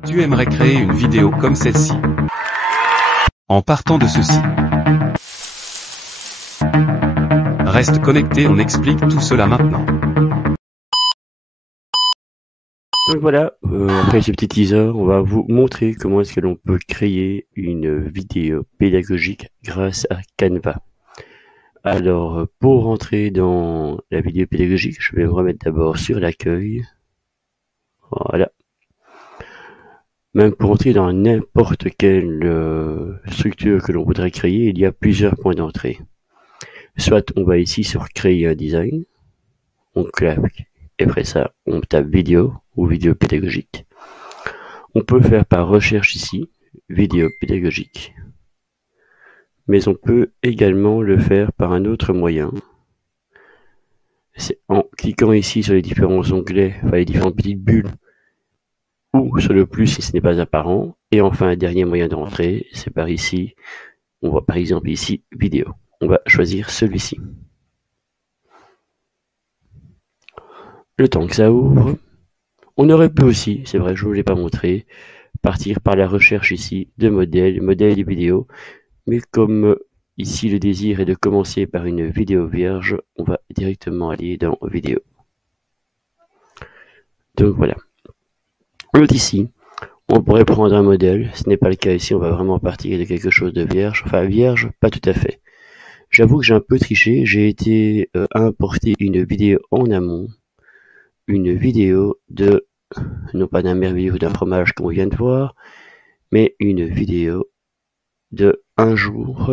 Tu aimerais créer une vidéo comme celle-ci. En partant de ceci. Reste connecté, on explique tout cela maintenant. Donc voilà, après ce petit teaser, on va vous montrer comment est-ce que l'on peut créer une vidéo pédagogique grâce à Canva. Alors, pour rentrer dans la vidéo pédagogique, je vais me remettre d'abord sur l'accueil. Voilà. Même pour entrer dans n'importe quelle structure que l'on voudrait créer, il y a plusieurs points d'entrée. Soit on va ici sur créer un design, on claque, et après ça, on tape vidéo ou vidéo pédagogique. On peut faire par recherche ici, vidéo pédagogique. Mais on peut également le faire par un autre moyen. C'est en cliquant ici sur les différents onglets, enfin les différentes petites bulles, ou sur le plus si ce n'est pas apparent. Et enfin, un dernier moyen d'entrée, c'est par ici. On voit par exemple ici, vidéo. On va choisir celui-ci. Le temps que ça ouvre, on aurait pu aussi, c'est vrai, je ne vous l'ai pas montré, partir par la recherche ici de modèles de vidéos. Mais comme ici le désir est de commencer par une vidéo vierge, on va directement aller dans vidéo. Donc voilà. Ici, on pourrait prendre un modèle, ce n'est pas le cas ici, on va vraiment partir de quelque chose de vierge. Enfin vierge, pas tout à fait. J'avoue que j'ai un peu triché, j'ai été importer une vidéo en amont. Une vidéo de, non pas d'un merveilleux ou d'un fromage comme on vient de voir, mais une vidéo de un jour,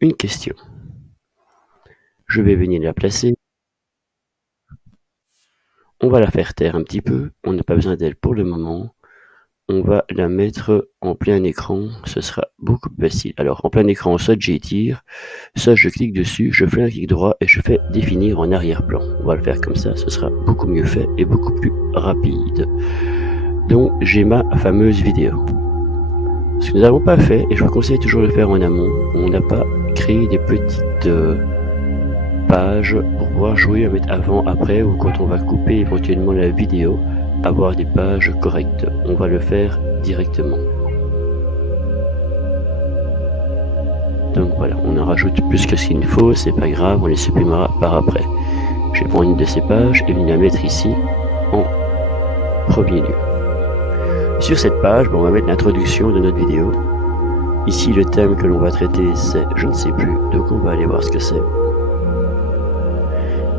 une question. Je vais venir la placer. On va la faire taire un petit peu, on n'a pas besoin d'elle pour le moment. On va la mettre en plein écran, ce sera beaucoup plus facile. Alors en plein écran, soit j'étire, soit je clique dessus, je fais un clic droit et je fais définir en arrière-plan. On va le faire comme ça, ce sera beaucoup mieux fait et beaucoup plus rapide. Donc j'ai ma fameuse vidéo. Ce que nous n'avons pas fait, et je vous conseille toujours de le faire en amont, on n'a pas créé des petites pages pour pouvoir jouer à mettre avant, après, ou quand on va couper éventuellement la vidéo, avoir des pages correctes. On va le faire directement. Donc voilà, on en rajoute plus que ce qu'il faut, c'est pas grave, on les supprimera par après. Je vais prendre une de ces pages et venir la mettre ici en premier lieu. Sur cette page, on va mettre l'introduction de notre vidéo. Ici, le thème que l'on va traiter, c'est je ne sais plus, donc on va aller voir ce que c'est.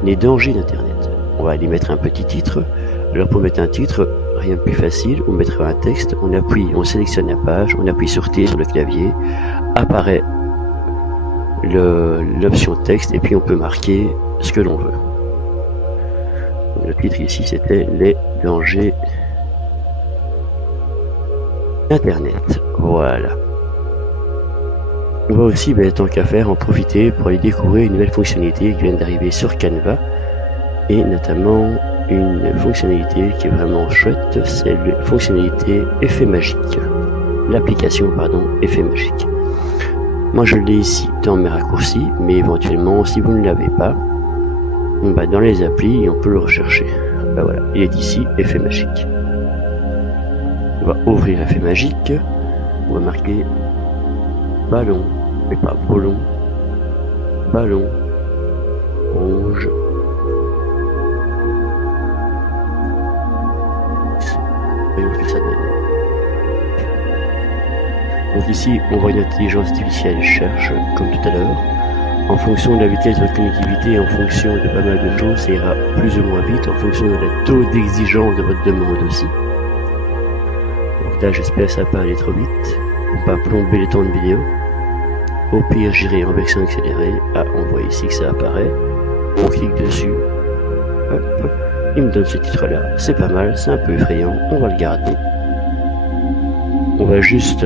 Les dangers d'Internet. On va aller mettre un petit titre. Alors pour mettre un titre, rien de plus facile, on mettra un texte, on appuie, on sélectionne la page, on appuie sur T sur le clavier, apparaît l'option texte et puis on peut marquer ce que l'on veut. Donc, le titre ici c'était les dangers Internet. Voilà. On va aussi, tant qu'à faire, en profiter pour aller découvrir une nouvelle fonctionnalité qui vient d'arriver sur Canva et notamment une fonctionnalité qui est vraiment chouette, c'est la fonctionnalité effet magique. L'application, pardon, effet magique. Moi je l'ai ici dans mes raccourcis, mais éventuellement, si vous ne l'avez pas, on va dans les applis et on peut le rechercher. Ben voilà, il est ici, effet magique. On va ouvrir effet magique, on va marquer ballon, mais pas ballon, ballon, rouge. Donc ici, on voit une intelligence artificielle cherche, comme tout à l'heure. En fonction de la vitesse de votre connectivité et en fonction de pas mal de choses, ça ira plus ou moins vite, en fonction de la taux d'exigence de votre demande aussi. Donc là, j'espère que ça va pas aller trop vite, pour pas plomber les temps de vidéo. Au pire, j'irai en version accélérée. Ah, on voit ici que ça apparaît. On clique dessus. Hop. Il me donne ce titre-là. C'est pas mal, c'est un peu effrayant. On va le garder. On va juste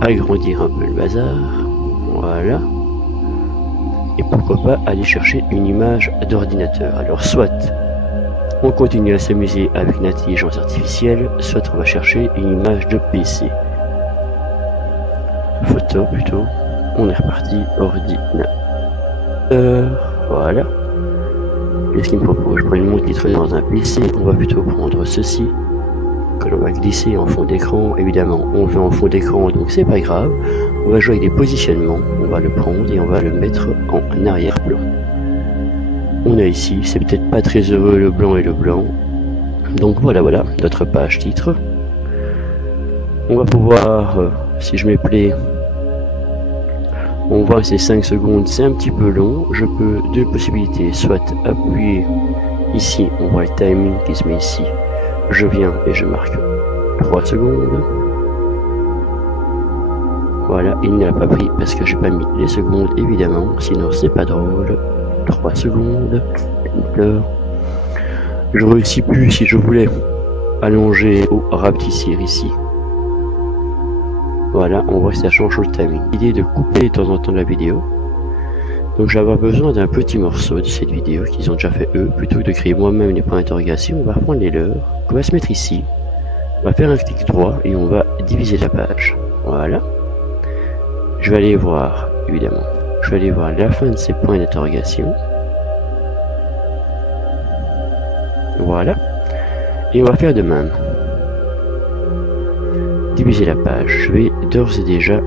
agrandir un peu le bazar. Voilà. Et pourquoi pas aller chercher une image d'ordinateur. Alors, soit on continue à s'amuser avec une intelligence artificielle, soit on va chercher une image de PC. Photo plutôt. On est reparti, ordinateur. Voilà. Qu'est-ce qu'il me propose? Je prends mon titre dans un PC, on va plutôt prendre ceci, que l'on va glisser en fond d'écran. Évidemment, on veut en fond d'écran, donc c'est pas grave. On va jouer avec des positionnements, on va le prendre et on va le mettre en arrière-plan. On a ici, c'est peut-être pas très heureux le blanc et le blanc. Donc voilà, notre page titre. On va pouvoir, si je m'éplais, on voit ces 5 secondes, c'est un petit peu long. Je peux, deux possibilités, soit appuyer ici, on voit le timing qui se met ici. Je viens et je marque 3 secondes. Voilà, il ne l'a pas pris parce que j'ai pas mis les secondes, évidemment, sinon c'est pas drôle. 3 secondes, Enter. J'aurais aussi pu, si je voulais, allonger ou rapetissir ici. Voilà, on voit que ça change le timing. L'idée de couper de temps en temps la vidéo. Donc je vais avoir besoin d'un petit morceau de cette vidéo qu'ils ont déjà fait eux, plutôt que de créer moi-même des points d'interrogation. On va reprendre les leurs, on va se mettre ici, on va faire un clic droit et on va diviser la page. Voilà. Je vais aller voir, évidemment, je vais aller voir la fin de ces points d'interrogation. Voilà. Et on va faire de même. Diviser la page. Je vais d'ores et déjà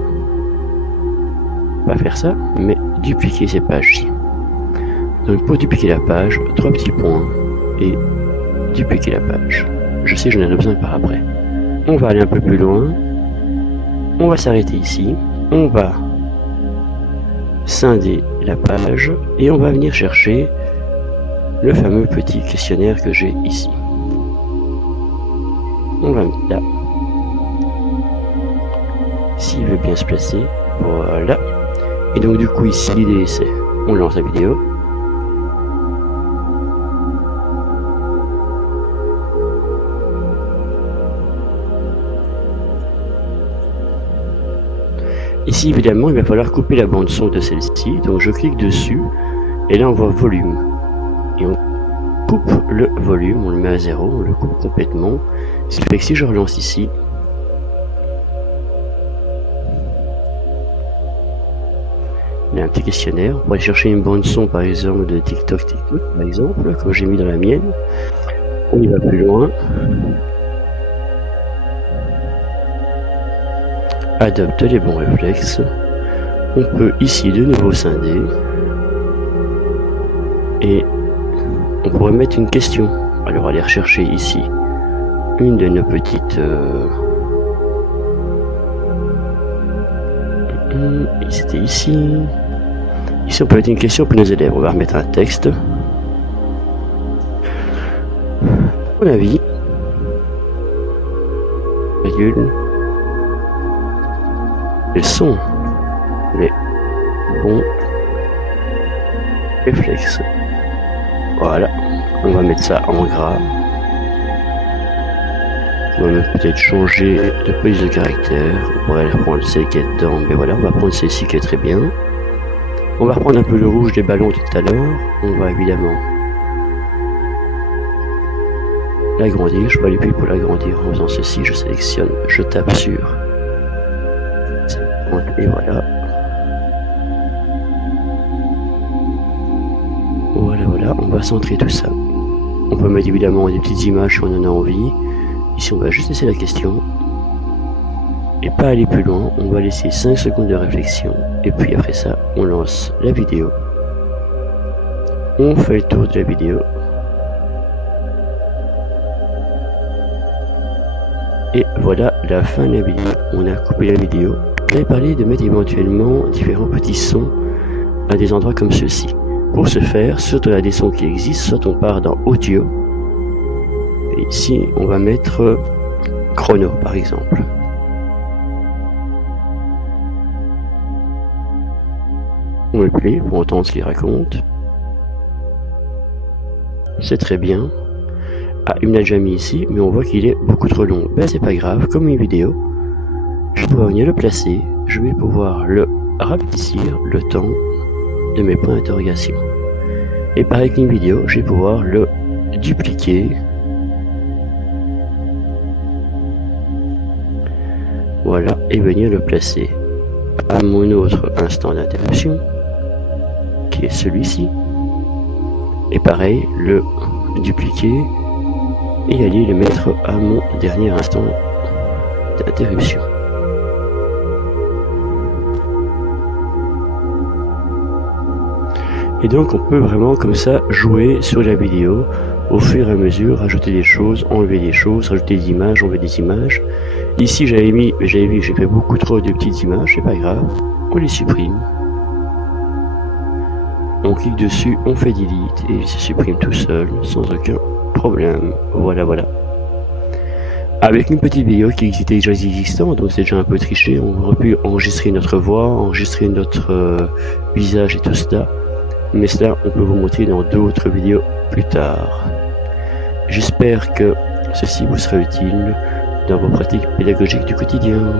pas faire ça, mais dupliquer ces pages-ci. Donc pour dupliquer la page, 3 petits points et dupliquer la page. Je sais, j'en ai besoin par après. On va aller un peu plus loin. On va s'arrêter ici. On va scinder la page et on va venir chercher le fameux petit questionnaire que j'ai ici. On va mettre là. S'il veut bien se placer, voilà. Et donc du coup ici l'idée c'est, on lance la vidéo. Ici évidemment il va falloir couper la bande son de celle-ci, donc je clique dessus et là on voit volume. Et on coupe le volume, on le met à 0, on le coupe complètement. Ce qui fait que si je relance ici, il y a un petit questionnaire. On va aller chercher une bande son par exemple de TikTok par exemple, comme j'ai mis dans la mienne. On y va plus loin. Adopte les bons réflexes. On peut ici de nouveau scinder. Et on pourrait mettre une question. Alors aller rechercher ici une de nos petites... C'était ici. Ici on peut mettre une question pour nos élèves. On va remettre un texte. À mon avis, quels sont les bons réflexes? Voilà, on va mettre ça en gras. On va même peut-être changer de police de caractère. On pourrait reprendre celle qui est dedans, mais voilà, on va prendre celle-ci qui est très bien. On va reprendre un peu le rouge des ballons tout à l'heure. On va évidemment l'agrandir. Je vais aller plus pour l'agrandir en faisant ceci. Je sélectionne, je tape sur. Et voilà. Voilà, on va centrer tout ça. On peut mettre évidemment des petites images si on en a envie. Ici on va juste laisser la question et pas aller plus loin, on va laisser 5 secondes de réflexion et puis après ça on lance la vidéo, on fait le tour de la vidéo et voilà la fin de la vidéo. On a coupé la vidéo. J'avais parlé de mettre éventuellement différents petits sons à des endroits comme ceci. Pour ce faire, soit on a des sons qui existent, soit on part dans audio. Et ici, on va mettre chrono, par exemple. On le play pour entendre ce qu'il raconte. C'est très bien. Ah, il me l'a déjà mis ici, mais on voit qu'il est beaucoup trop long. Ben, c'est pas grave, comme une vidéo, je vais pouvoir venir le placer. Je vais pouvoir le rapetissir le temps de mes points d'interrogation. Et pareil qu'une vidéo, je vais pouvoir le dupliquer. Voilà, et venir le placer à mon autre instant d'interruption, qui est celui-ci. Et pareil, le dupliquer et aller le mettre à mon dernier instant d'interruption. Et donc on peut vraiment comme ça jouer sur la vidéo au fur et à mesure, rajouter des choses, enlever des choses, rajouter des images, enlever des images. Ici j'avais vu que j'ai fait beaucoup trop de petites images, c'est pas grave, on les supprime. On clique dessus, on fait delete et il se supprime tout seul sans aucun problème. Voilà. Avec une petite vidéo qui était déjà existante, donc c'est déjà un peu triché, on aurait pu enregistrer notre voix, enregistrer notre visage et tout cela. Mais cela, on peut vous montrer dans d'autres vidéos plus tard. J'espère que ceci vous sera utile dans vos pratiques pédagogiques du quotidien.